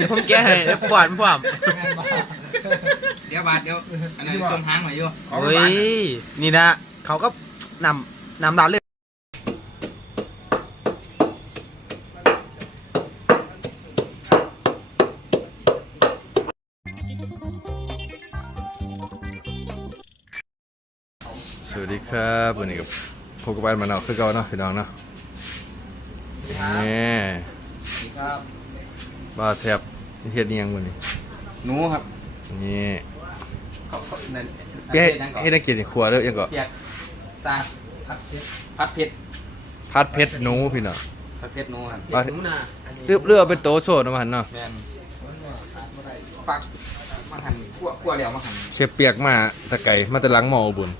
เดี๋ยวผมแก้ให้แล้วปวดพร้อมเดี๋ยวบาทเดี๋ยวอันนั้นจมหางหน่อยอยู่โอ้ย นี่นะ เขาก็นำนำดาวเลยสวัสดีครับวันนี้กับพบกับบ้านมานอกคือเก่าเนาะพี่น้องเนาะนี่ครับบ้าแทบ เฮ็ดอิหยังวันนี้หนูครับนี่เขาเขานั่นเฮ็ดนั่นก่อนเฮ็ดนักกินในครัวเด้อยังก็เปียกซาพัดเพชรพัดเพชรพัดเพชรหนูพี่น้องพัดเพชรหนูครับว่าเลือกเลือกเป็นโตโซดมาหันเนาะแมนปักมาหั่นคั่วคั่วแล้วมาหั่นเชฟเปียกมาแตะไก่มาแตะลังหมออุบุญ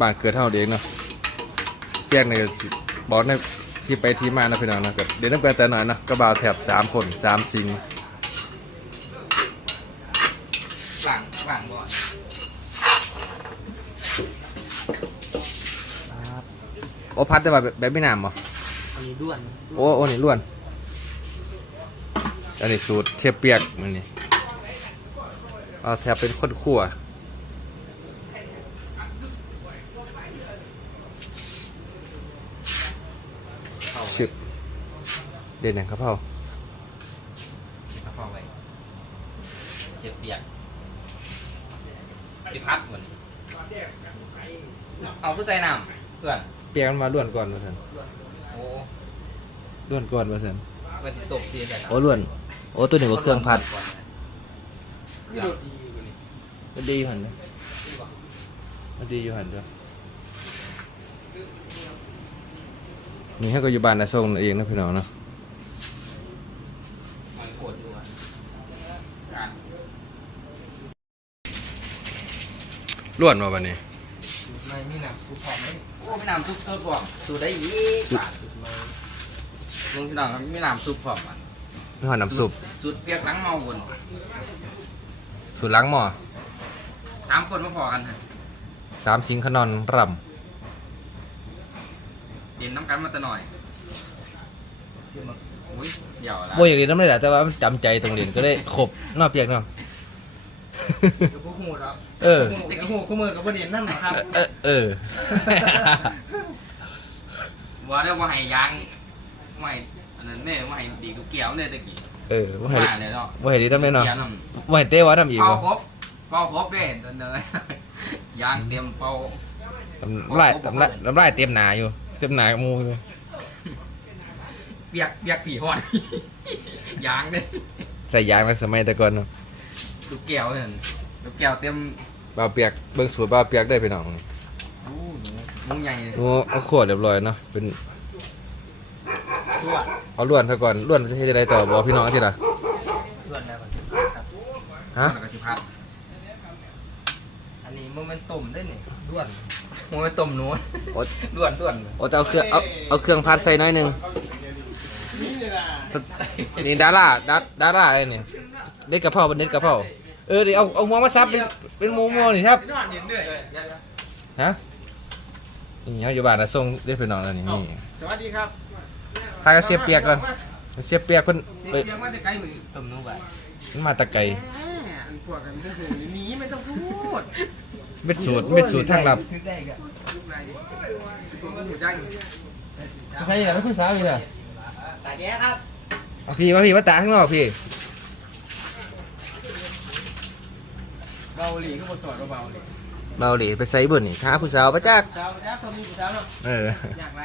บ้านเกิดเท่าเด็กเนาะเปียกในยก็สิบอกใน ที่ไปที่มานะพี่น้องเนาะก็เดี๋ยวน้ำกันแต่หน่อยเนาะก็บ่าวแถบสามคนสามสิงหลังหลังก่อนโอ้พัดได้ว่าแบบแบบไม่น้ำบ่อันนี้ด้วนโอ้โอ้นี่ล้วน อันนี้สูตรเชฟเปียกมันนี่เอาแถบเป็นคนขั่วชิบ เด่นหนังครับพ่อเอาเข้าไปเจ็บเปียกจิพัดเหมือนเอาผู้ใส่น้ำเพื่อนเปียกมันมาล้วนก่อนมาเถอะโอ้ล้วนก่อนมาเถอะเพื่อนสิตบทีใส่น้ำโอ้ล้วน โอ้ตัวหนึ่งก็เครื่องพัดนี่ดูดีอยู่นี่มันดีอยู่หันนะมันดีอยู่หันด้วยนี่ให้ก็อยู่บ้านนะส่งเองนะพี่น้องเนาะ มันโคตรอยู่อะการ ล้วนมาวันนี้ไม่มีน้ำซุปพร้อมไหมโอ้มีน้ำซุปทอดพร้อมสูตรได้อีกบาทลุงพี่น้องครับมีน้ำซุปพร้อมอะไม่หอน้ำซุปสูตรเปียกหล้างเมาบนสูตรล้างหม้อสามคนมาพอกันฮะสามสิงขนอนรเย็นน้ำกันมาแต่หน่อยอุ้ย เดี๋ยวละำบ่อย่างนี้น้ำไม่ได้แต่ว่ามันจำใจตรงเด่นก็ได้ครบนอกเปียกเนาะ กับพวกหูแล้วเออ เด็กกับหูคู่มือกับประเด็นนั่นนะครับเออเออ ว่าได้ว่าให้ยางไม่อันนั้นเนี่ยว่าให้ดีกับเกี่ยวเนี่ยตะกี้เออว่าให้มาเลยเนาะว่าให้ดีน้ำแน่นอนเกี่ยวน้ำว่าให้เต้ว่าน้ำอีกเป่าบ่ครบเป่าครบเด้ตอนเนยยางเตรียมเป่าน้ำลายน้ำลายน้ำลายเต็มหนาอยู่เต็มหนากับหมูเลย เปียกเปียกผีหอน ยางเนี่ยใส่ยางในสมัยแต่ก่อนเนาะลูกแก้วเนี่ยลูกแก้วเต็มบ่าวเปียกเบิ่งสูตรบ่าวเปียกได้พี่น้องอู้หนูหมูใหญ่เลยโอ้เอาขวดเรียบร้อยเนาะเป็นทั่วเอาล้วนซะก่อนล้วนจะเฮ็ดจังไดต่อบอกพี่น้องทีละล้วนแล้วก็สิครับ ฮะแล้วก็สิพับอันนี้โมเมนตุ่มได้นี่ด้วนหมูไปต้มหนูโอ๊ยล้วนล้วน โอ้แต่เอาเครื่องเอาเอาเครื่องพัดใส่หน่อยหนึง นี่ดาราดาดาราไอ้นี่เด็ดกะเพราเป็นเด็ดกะเพราเออเดี๋ยวเอาเอาหัวมาซับเป็นเป็นหมูหมูนี่ครับนอนเห็นด้วยฮะนี่เอาอยู่บ้านนะส่งได้พี่น้องแล้วนี่นี่สวัสดีครับพากันเสียบเปียกก่อนเสียบเปียกเพิ่นเสีเอ้ยยงว่าจะใกล้มือตุ่มนู้ไปมันมาแตะไกลอันพวกกันก็คือหนีไม่ต้องพูดเป็นสูตรเป็นสูตรทางลับนึกได้ก็ลูกไรตัวมันอยู่ได้ใช่แล้วคุณสาวอีกแล้วแต่แกครับเอาพี่มาพี่มาตาข้างนอกพี่เบาหลีก็บทสวดเบาหลีเบาหลีไปใส่บุญนี่ท้าผู้สาวประจักษ์สาวจ้าทำมีสาวเนาะเอออยากไร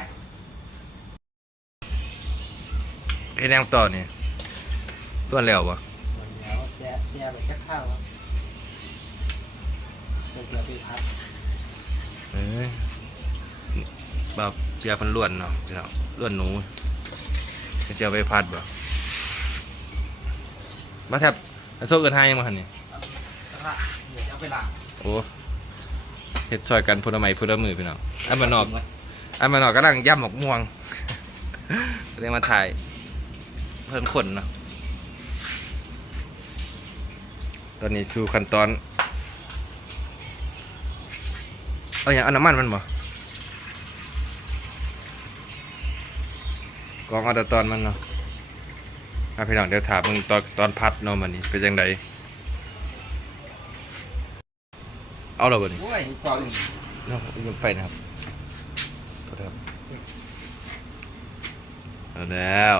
เฮ็ดแนวต่อนี่ต้วนแล้วบ่แล้วแซ่แซ่แบบจักข้าวครับเกี่ยวไปพัดเอ้ยบ่เปียกมันล้วนเนาะพี่น้องล้วนหนูจะ เอาไปพัดบ่มาแทบโซกเอินให้ยังมาหั่นนี่กระทะเดี๋ยวจะเอาไปล้างโอ้เฮ็ดซอยกันพลไม้พลมือพี่น้องอันมานอกอันมานอกกำลังย่ำหมกม่วงเรียกมาถ่ายเพิ่นขนเนาะตอนนี้สู่ขั้นตอนเอาอย่างเอาน้ำมันมันบ่ กรองเอาแต่ตอนมันเนาะมาพี่น้องเดี๋ยวถามมึงตอนตอนพัดเนาะมันนี่เป็นจังไดเอาแล้วบ่นี่โอ้ยกว่าอื่นเนาะยกไฟนะครับโทษครับเอาแล้ว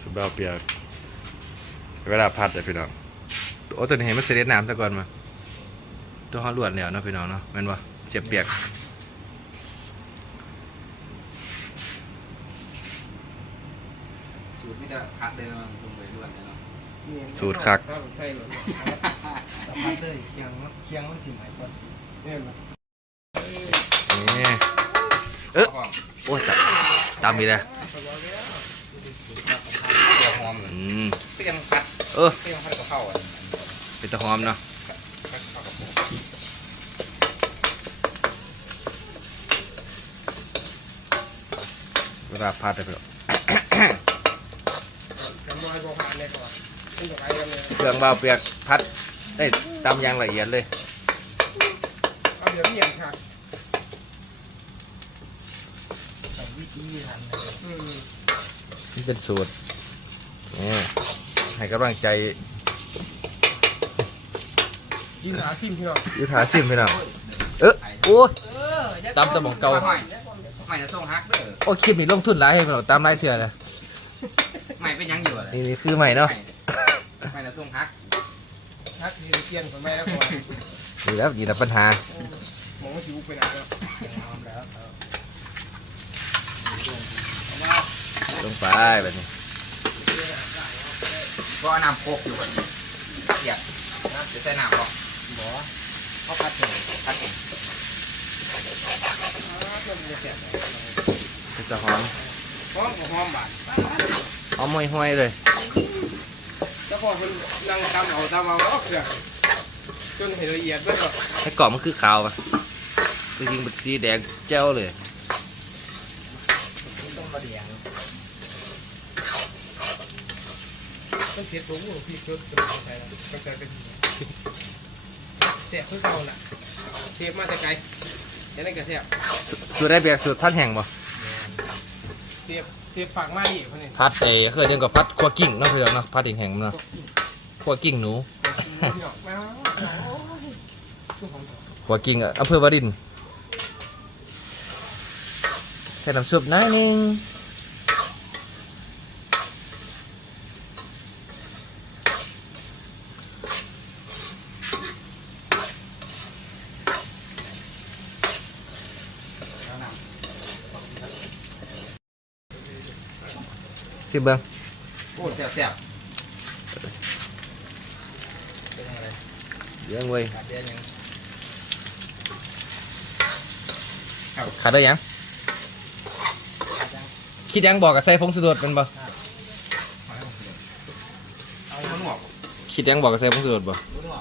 ชุบเบาเปียกเวลาพัดเลยพี่น้องโอ้ตัวนี้เห็นมันเสด็จน้ำซะก่อนมาตัวเขาลวดแล้วเนาะพี่น้องเนาะแม่นบ่เจ็บเปียก สูตรไม่ได้พัดเลยนะตรงไปด้วยเนาะสูตรคัก ใส่หลดสามารถเลยเคียงเนาะเคียงมันสิหมายก่อนเนี่ยนะนี่เอ๊ะโอ้ยตามตามมีเลยเดี๋ยวหอมอืมเปรี้ยงพัดเออเปรี้ยงพัดกับข้าวอะเป็นตะหอมเนาะพัดข้าวกับผมเวลาพัดเลยพี่น้อง จำไว้บอกผ่านเลยก่อนเป็นตัวไอ้กัน เลยเครื่องเบาเปียกพัดได้ตามอยางละเอียดเลยเอาเดี๋ยวเมียนค่ะวิธีทันอืมนี่เป็นสูตรนี่ให้กำลังใจกินหาซิมพี่น้องยุทธาซิมพี่น้องเอ๊ะโอ้ยตำตะบองเก่าใหม่ใหม่จะส่งฮักเด้อโอ้คลิปนี้ลงทุนหลายให้พี่น้องตามรายเถื่อเลยใหม่เป็นยังอยู่อะไรนี่นี่คือใหม่เนาะ ใหม่จะส่งฮักทักทีเกียนคนแม่แล้วก่อนนี่แล้วนี่นะปัญหามองว่าสิวไปไหนแล้วทำแล้วลงไปแบบนี้ก็เอาน้ำโคกอยู่แบบนี้เสียบนะจะใส่น้ำหรอหมอเขาพัดถึงพัดเองมันจะเสียเป็นตะหอมหอมกับหอมบาดหอมห้อยๆเลย เจ้าพ่อมันนั่งตำเอาตำเอาเอาเกลือจนเห็นละเอียดแล้วก็ให้กรอบมันคือขาวปะจริงๆเป็นสีแดงเจ้าเลย ต้องมาเดียงต้องเสียตัวผู้พี่ชุดเป็นใครนะต้องใช้เป็นเสียบเพื่อเก่าน่ะเสียบมาแต่ไกลยังไงก็เสียบสูตรได้เปียกสูตรพัดแห้งบ่ เสียบเสียบฝักมาดิคนนี้พัดเอ้เคยเดินกับพัดขัวกิ่งเนาะพี่น้อนเนาะพัดแห้งเนาะขัวกิ่งหนูคั่วงของขัวกิ่งอำเภอวารินใส่น้ำซุปน้อยหนึง สิเบิ้งำโอ้เสียบเสียบเป็นยังไงเยอะเว้ยขาดเดือนยังขาดได้ยังคิดยังบอกกับใส่ผงสุดเป็นบ่เอาบนหัวคิดยังบอกกับใส่ผงสุดบ่บนหัว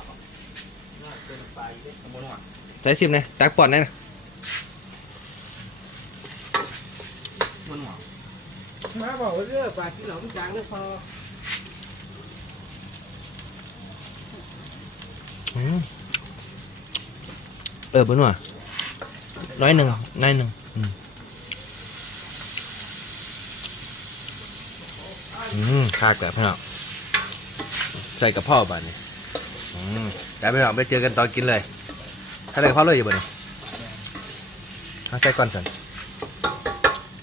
เกินไปบนหัวใส่ซิมเลยตักปอนได้นะ บนหัว มาบอกว่าเรื่องปลาที่เราไม่จางเนี่ยพอเออเบิ้งว่ะน้อยหนึ่งน้อยหนึ่งอืมคากแบบพี่น้องใส่กับพ่อบานนี่อืมแต่พี่น้องไปเจอกันตอนกินเลย ถ้าได้กับพ่อเลยอยู่บ่เนี่เอาใส่ก่อนสัน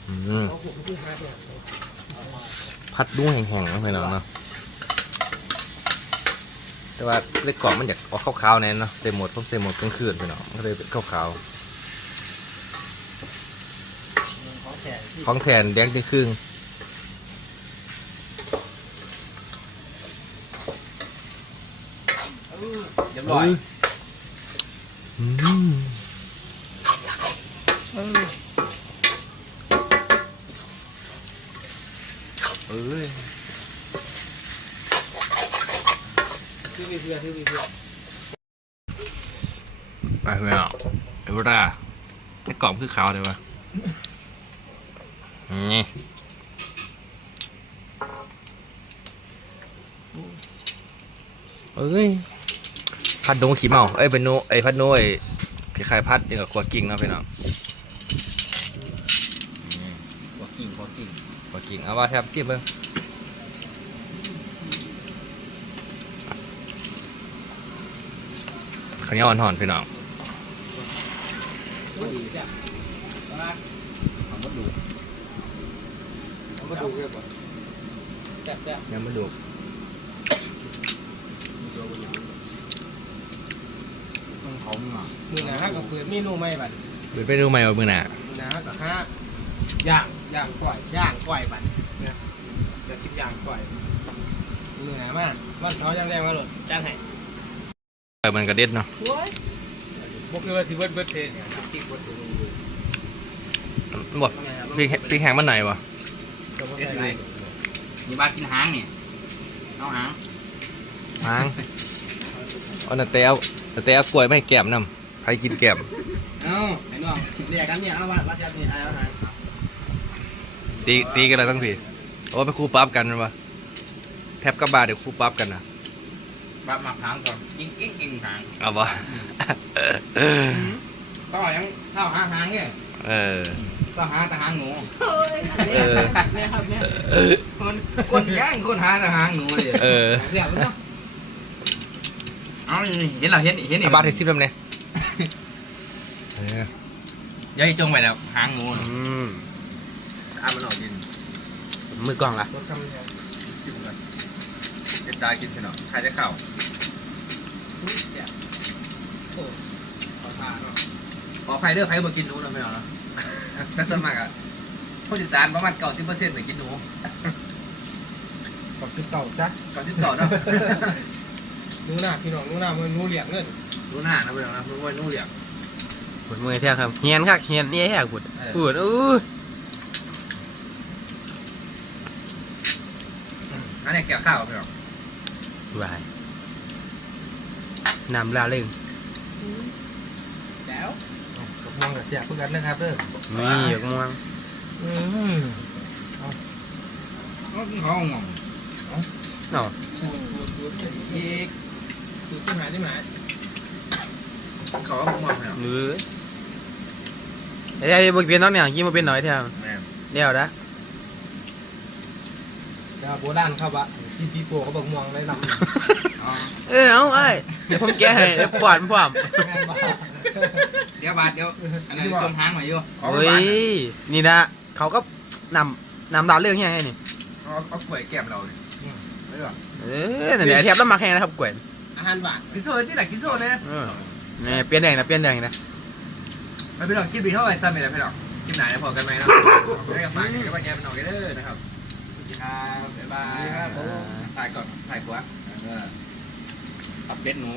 อืม เอาหัวที่หาตัว พัดดุ้งแห้งๆนะพี่น้องเนาะแต่ว่าเล็กกรอบมันอยากออกขาวๆแน่เนาะเซหมดผมเซหมดกลางคืนพี่น้องก็เลยเป็นขาวๆของแขกของแทนแดงที่ครึ่งเรียบร้อยอืม เอ้ยที่มีเพื่อนที่มีเพื่อนไปไม่เอาเอเวอร่าไอ้กล่องคือขาวเลยวะนี่เอ้ย พัดดงขี้เมา เอ้ยเป็นโนไอ้พัดโนไอ้คล้ายๆพัดนี่กับขวดกิ่งเนาะพี่น้องิงเอาว่าแทบเสียบเลยเขาวเหนี้อ่อนๆพี่น้องยบร้อยแซ่บแซ่บยังไม่ดูมันเขาหนามือหนากับเปลือกเมนูไม่บัดเปิดไปดูใหม่ว่ามือหน้า หนากับห้าอย่าง ย่างก้อยย่างก้อยบัดเนี่ยจะกินย่างก้อยมือหนามากวันเสาร์ยังแรงมาหลดจานให้เออมันกระเด็ดเนาะบกเลยว่าสิเบิร์ดเบิร์ดเซนเนี่ยที่เบิร์ดเซนบอกพี่พี่แข็งมันไหนวะจะบ่ใส่ไรมีบ้านกินหางนี่เอาหางหางเอานาเต้เอานาเต้เอากล้วยไม่ให้แก้มนำใครกินแก้มเอ้าไอ้น้องเรียกกันเนี่ยเอาว่าว่าจะมีอะไรเอาหาง ตีตีกันแล้วตั้งพี่โอ้ไปคู่ปรั๊บกันมันวะแทบกับบาเดี๋ยวคู่ปรั๊บกันนะบ้ามาหางก่อนกิ้งกิ้งกิ้งหางเอาวะก็ยังเท่าหางหางเนี่ยเออก็หาแต่หางหนูเออเนี่ยครับเนี่ยคนคนย่างคนหาแต่หางหนูเลยเออเรียบร้อยเอาเห็นเหรอเห็นเห็นเอาบาทให้ซิบทำเนี่ยเออเดี๋ยวจงไปแล้วหางหนูอืม อะมันออกกินมือกล้องล่ะรถคำเนี่ยชิมกันเป็นตากินไปหน่อยใครจะเข้าเนี่ยโอ้ขอทานเนาะขอไฟเดอร์ไฟบอกกินหนูนะไม่เอานะแต่ส่วนมากอะผู้โดยสารประมาณเก้าสิบเปอร์เซ็นต์กินหนูขอบคุณเต่าซะเก้าสิบเก้าเนาะนู้หน้าพี่น้องนู้หน้ามันนู้เหลียงเงินหนูหน้านะไม่เอานะมึงว่าหนูเหลี่ยมปวดมือแท้ครับเฮียนคักเฮียนนี่แท้ปวดปวดอู้ นนี้แก้วข้าวไม่เอาวายน้ำลาเล่งแล้วกับมองกับเสียเพื่อกันนะครับเด้อนี่หยกม่วงอืมเขากินของงงเนาะสูตรสูตรสูตรอีกสูตรที่หายที่หายเขาก็มองไม่เอาหรือไอ้ไอ้บกเป็นน้องเนี่ยยี่มาเป็นหน่อยแท้แม่เดี๋ยวนะ แต่ว่าโบราณเขาบะที่พี่โปเขาบอกมองได้ลำอ๋อเออเอาไอ้เดี๋ยวผมแก้ให้เดี๋ยวปวดพร้อมงานบ้าเดี๋ยวบาทเดี๋ยวอันนี้จมหางมาอยู่โอ้ยนี่นะเขาก็นำนำลาเรื่องยังไงนี่เอาเอากล้วยแก้มเราดิไม่หรอเออเนี่ยแทบต้องมาแข่งนะครับกวนอาหารบาทกินโซ่ที่ไหนกินโซ่เลยเออเนี่ยเปลี่ยนแดงนะเปลี่ยนแดงนะไม่เป็นหรอกกินบีเท่าไหร่ซ้ำไปแล้วพี่หรอกกินไหนพอกันไหมนะไม่กับฝากกันว่าแกเป็นหนอกกันเด้อนะครับ ครับบ๊ายบายถ่ายก่อนถ่ายขวาอัปเดตหนู